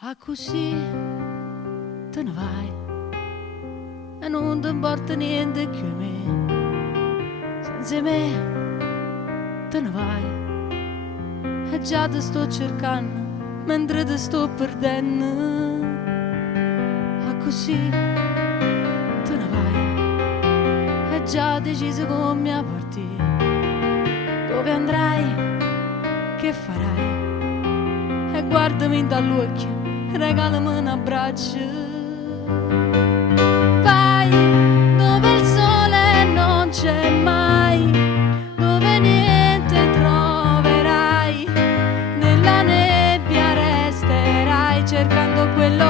Ah, così te ne vai e non ti importa niente più a me. Senza me te ne vai e già ti sto cercando mentre ti sto perdendo. Ah, così te ne vai e già deciso come a partire. Dove andrai? Che farai? E guardami dall'occhio, regalami un abbraccio. Vai dove il sole non c'è mai, dove niente troverai, nella nebbia resterai cercando quello